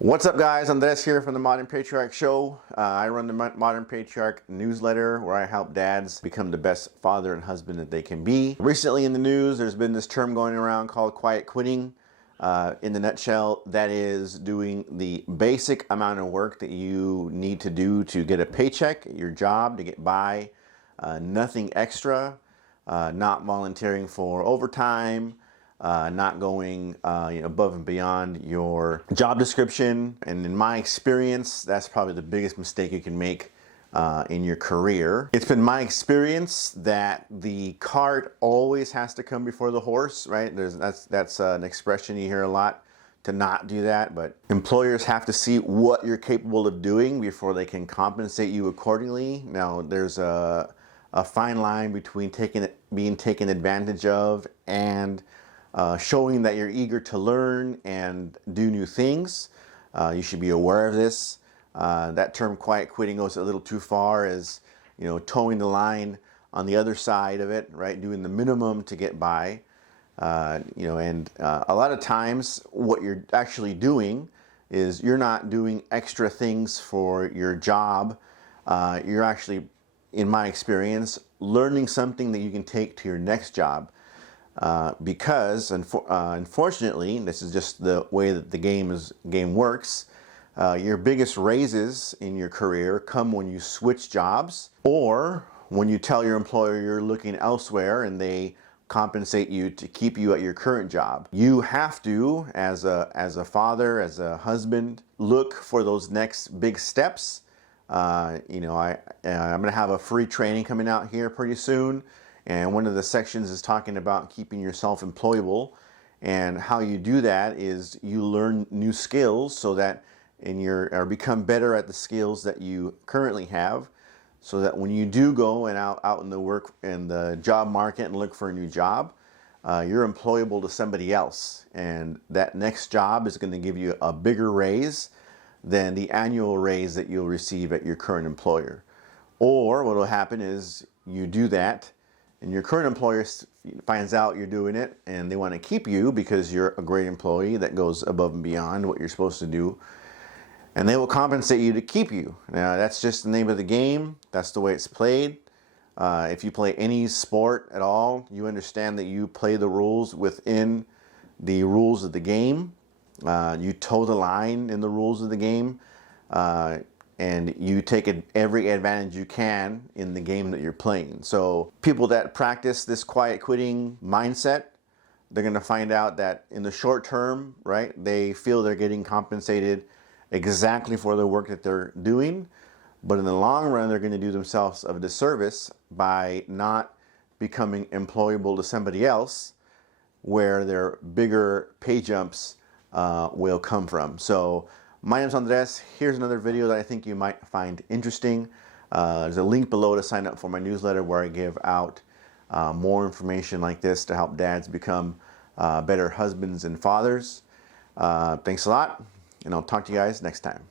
What's up, guys? Andres here from the Modern Patriarch Show. I run the Modern Patriarch newsletter where I help dads become the best father and husband that they can be. Recently in the news, there's been this term going around called quiet quitting. In the nutshell, that is doing the basic amount of work that you need to do to get a paycheck, your job, to get by, nothing extra, not volunteering for overtime, not going above and beyond your job description. And in my experience, that's probably the biggest mistake you can make in your career. It's been my experience that the cart always has to come before the horse, right? That's an expression you hear a lot, to not do that, but employers have to see what you're capable of doing before they can compensate you accordingly. Now, there's a fine line between being taken advantage of and showing that you're eager to learn and do new things. You should be aware of this. That term quiet quitting goes a little too far, as towing the line on the other side of it, right? Doing the minimum to get by. And a lot of times what you're actually doing is you're not doing extra things for your job. You're actually, in my experience, learning something that you can take to your next job. Because unfortunately, this is just the way that the game works, your biggest raises in your career come when you switch jobs, or when you tell your employer you're looking elsewhere and they compensate you to keep you at your current job. You have to, as a father, as a husband, look for those next big steps. I'm gonna have a free training coming out here pretty soon. And one of the sections is talking about keeping yourself employable, and how you do that is you learn new skills so that or become better at the skills that you currently have, so that when you do go and out in the job market and look for a new job, you're employable to somebody else, and that next job is going to give you a bigger raise than the annual raise that you'll receive at your current employer. Or what will happen is you do that, and your current employer finds out you're doing it, and they want to keep you because you're a great employee that goes above and beyond what you're supposed to do, and they will compensate you to keep you. Now, that's just the name of the game. That's the way it's played. If you play any sport at all, you understand that you play the rules within the rules of the game. You toe the line in the rules of the game. And you take every advantage you can in the game that you're playing. So people that practice this quiet quitting mindset, they're gonna find out that in the short term, right, they feel they're getting compensated exactly for the work that they're doing. But in the long run, they're gonna do themselves a disservice by not becoming employable to somebody else, where their bigger pay jumps will come from. So my name is Andres. Here's another video that I think you might find interesting. There's a link below to sign up for my newsletter, where I give out more information like this to help dads become better husbands and fathers. Thanks a lot, and I'll talk to you guys next time.